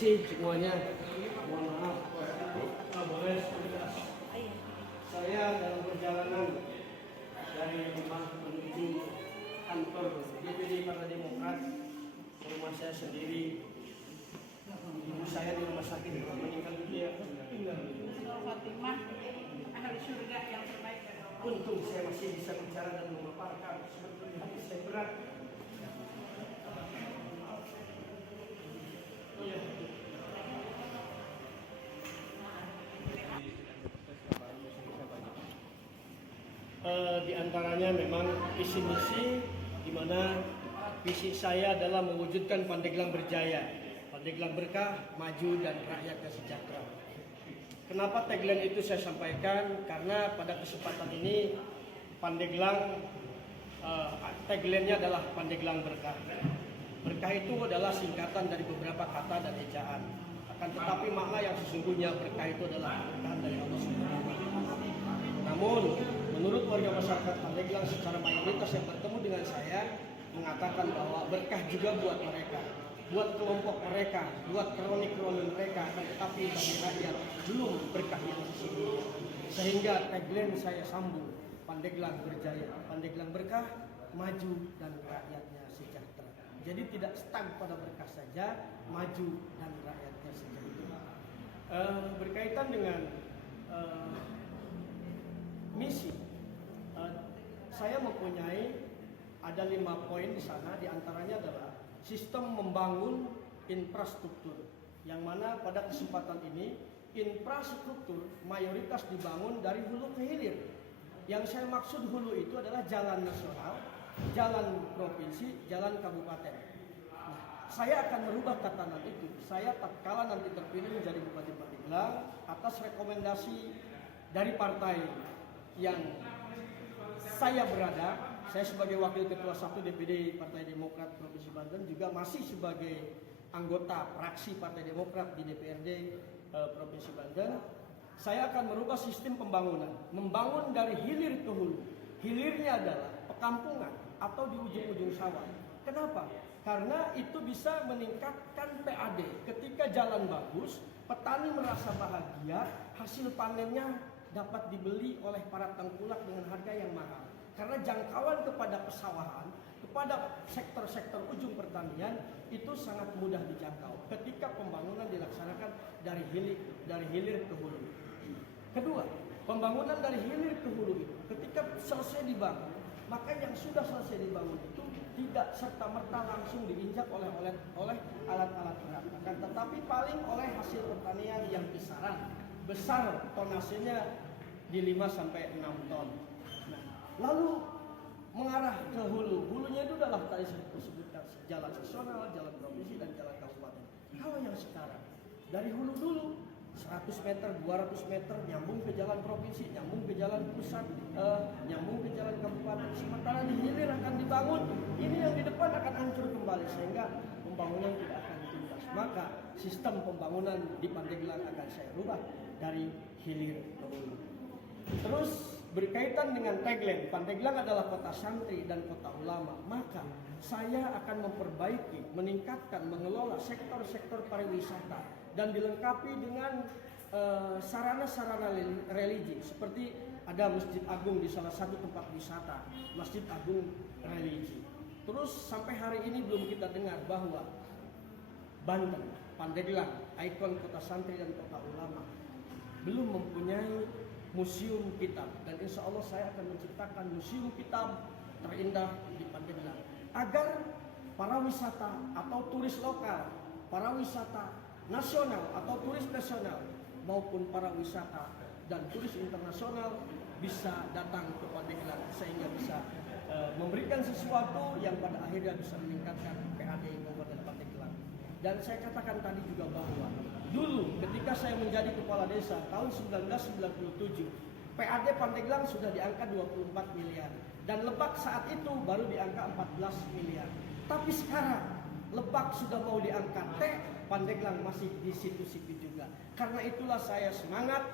kasih semuanya. Mohon maaf. Boleh saya dalam perjalanan dari rumah menuju kantor DPD Partai Demokrat ke rumah saya sendiri. Ibu saya di rumah sakit meninggal dunia. Fatimah ahli surga yang terbaik dari Allah. Untung saya masih bisa bicara dan memaparkan, sebetulnya hati saya berat. Di antaranya memang visi misi, di mana visi saya adalah mewujudkan Pandeglang berjaya, Pandeglang berkah, maju dan rakyatnya sejahtera. Kenapa tagline itu saya sampaikan? Karena pada kesempatan ini Pandeglang tagline-nya adalah Pandeglang berkah. Berkah itu adalah singkatan dari beberapa kata dan ejaan. Akan tetapi makna yang sesungguhnya berkah itu adalah berkah dari Allah Subhanahu wa Ta'ala. Namun menurut warga masyarakat Pandeglang secara mayoritas yang bertemu dengan saya mengatakan bahwa berkah juga buat mereka, buat kelompok mereka, buat kroni-kroni mereka, tetapi bagi rakyat belum berkah yang sesungguhnya. Sehingga tagline saya sambung, Pandeglang berjaya, Pandeglang berkah, maju dan rakyatnya sejahtera. Jadi tidak stuck pada berkah saja, maju dan rakyatnya sejahtera. Berkaitan dengan misi, saya mempunyai ada 5 poin di sana. Di antaranya adalah sistem membangun infrastruktur, yang mana pada kesempatan ini infrastruktur mayoritas dibangun dari hulu ke hilir. Yang saya maksud hulu itu adalah jalan nasional, jalan provinsi, jalan kabupaten. Nah, saya akan merubah tatanan itu. Saya tatkala nanti terpilih menjadi Bupati Pandeglang atas rekomendasi dari partai yang saya berada, saya sebagai Wakil Ketua 1 DPD Partai Demokrat Provinsi Banten, juga masih sebagai anggota fraksi Partai Demokrat di DPRD Provinsi Banten. Saya akan merubah sistem pembangunan, membangun dari hilir ke hulu. Hilirnya adalah pekampungan atau di ujung-ujung sawah. Kenapa? Karena itu bisa meningkatkan PAD. Ketika jalan bagus, petani merasa bahagia, hasil panennya dapat dibeli oleh para tengkulak dengan harga yang mahal. Karena jangkauan kepada pesawahan, kepada sektor-sektor ujung pertanian itu sangat mudah dijangkau ketika pembangunan dilaksanakan dari hilir ke hulu. Kedua, pembangunan dari hilir ke hulu itu ketika selesai dibangun, maka yang sudah selesai dibangun itu tidak serta-merta langsung diinjak oleh alat-alat berat, akan tetapi paling oleh hasil pertanian yang kisaran besar tonasenya di 5 sampai 6 ton. Nah, lalu mengarah ke hulu. Hulunya itu adalah tadi saya sebutkan jalan nasional, jalan provinsi dan jalan kabupaten. Kalau yang sekarang dari hulu dulu 100 meter, 200 meter nyambung ke jalan provinsi, nyambung ke jalan pusat, nyambung ke jalan kabupaten. Sementara di hilir akan dibangun, ini yang di depan akan hancur kembali sehingga pembangunan tidak akan tuntas. Maka sistem pembangunan di Pandeglang akan saya rubah dari hilir ke hulu. Terus berkaitan dengan tagline, Pandeglang adalah kota santri dan kota ulama, maka saya akan memperbaiki, meningkatkan, mengelola sektor-sektor pariwisata dan dilengkapi dengan sarana-sarana religi, seperti ada Masjid Agung di salah satu tempat wisata, Masjid Agung religi. Terus sampai hari ini belum kita dengar bahwa Banten, Pandeglang, ikon kota santri dan kota ulama, belum mempunyai museum kitab, dan insya Allah saya akan menciptakan museum kitab terindah di Pandeglang agar para wisata atau turis lokal, para wisata nasional atau turis nasional maupun para wisata dan turis internasional bisa datang ke Pandeglang sehingga bisa memberikan sesuatu yang pada akhirnya bisa meningkatkan PAD Kabupaten Pandeglang. Dan saya katakan tadi juga bahwa dulu ketika saya menjadi kepala desa tahun 1997, PAD Pandeglang sudah di angka 24 miliar dan Lebak saat itu baru di angka 14 miliar. Tapi sekarang Lebak sudah mau diangkat, Pandeglang masih di situ-situ juga. Karena itulah saya semangat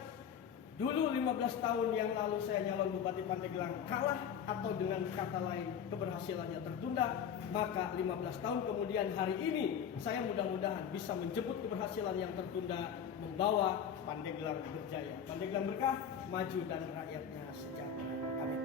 Dulu 15 tahun yang lalu saya nyalon Bupati Pandeglang kalah, atau dengan kata lain keberhasilannya tertunda, maka 15 tahun kemudian hari ini saya mudah-mudahan bisa menjemput keberhasilan yang tertunda, membawa Pandeglang berjaya. Pandeglang berkah, maju dan rakyatnya sejahtera. Amin.